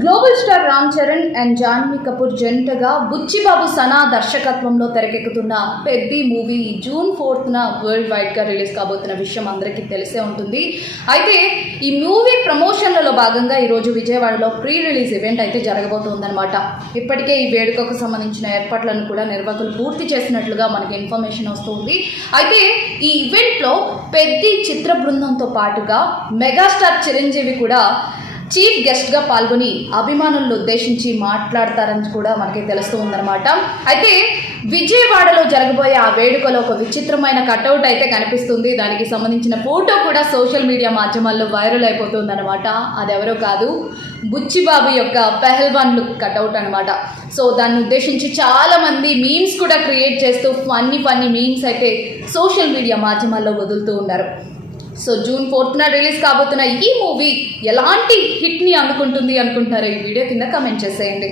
Global star Ram Charan and Janhvi Kapoor జంటగా బుచ్చిబాబు సనా దర్శకత్వంలో తెరకెక్కుతున్న పెద్ది మూవీ జూన్ 4న వరల్డ్ వైడ్గా రిలీజ్ కాబోతున్న విషయం అందరికీ తెలిసే ఉంటుంది. అయితే ఈ మూవీ ప్రమోషన్లలో భాగంగా ఈరోజు విజయవాడలో ప్రీ రిలీజ్ ఈవెంట్ అయితే జరగబోతుందన్నమాట. ఇప్పటికే ఈ వేడుకకు సంబంధించిన ఏర్పాట్లను కూడా నిర్వాహకులు పూర్తి చేసినట్లుగా మనకి ఇన్ఫర్మేషన్ వస్తుంది. అయితే ఈ ఈవెంట్లో పెద్ది చిత్ర బృందంతో పాటుగా మెగాస్టార్ చిరంజీవి కూడా చీఫ్ గెస్ట్గా పాల్గొని అభిమానులను ఉద్దేశించి మాట్లాడతారని కూడా మనకి తెలుస్తూ ఉందన్నమాట. అయితే విజయవాడలో జరగబోయే ఆ వేడుకలో ఒక విచిత్రమైన కటౌట్ అయితే కనిపిస్తుంది. దానికి సంబంధించిన ఫోటో కూడా సోషల్ మీడియా మాధ్యమాల్లో వైరల్ అయిపోతుందన్నమాట. అదెవరో కాదు, బుచ్చిబాబు యొక్క పెహల్వాన్ లుక్ కటౌట్ అనమాట. సో దాన్ని ఉద్దేశించి చాలామంది మీమ్స్ కూడా క్రియేట్ చేస్తూ ఫన్నీ మీమ్స్ అయితే సోషల్ మీడియా మాధ్యమాల్లో వదులుతూ ఉన్నారు. సో జూన్ 4న రిలీజ్ కాబోతున్న ఈ మూవీ ఎలాంటి హిట్ని అందుకుంటుంది అనుకుంటారో ఈ వీడియో కింద కమెంట్ చేసేయండి.